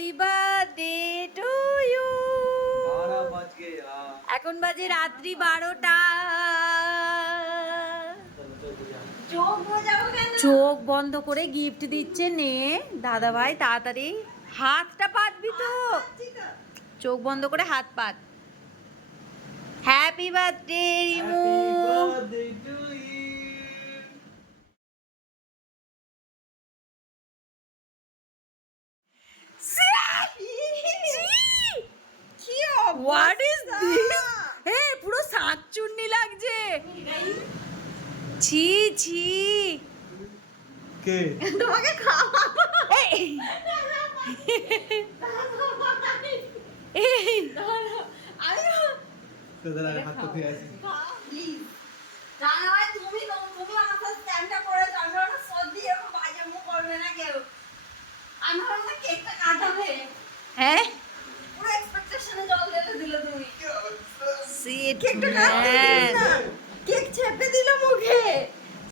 Happy birthday to you. এখন বাজে রাত্রি 12টা। চোখ বন্ধ করে গিফট দিচ্ছে। নে দাদা ভাই তাড়াতাড়ি হাতটা পাতবি তো। চোখ বন্ধ করে হাত পাত। Happy birthday Rimu. What is this? Hey, পুরো শাকচুন্নি লাগছে। ছি ছি। কে তোমাকে খাওয়াবো। এই তোদের আগে হাত ধুয়ে আসি প্লিজ জানো ভাই, তুমি আমার সাথে স্ট্যান্ডটা করেছো। আমি ওটা সত্যি এরকম বাজে মুখ করবে না কেউ। আমি ভাবলাম কেকটা কাটাবে, হ্যাঁ পুরো এক্সপেকটেশনে জল ঢেলে দিলে তুমি। সিট কেকটা কাটতে দিলে না, কেক চেপে দিল মুখে।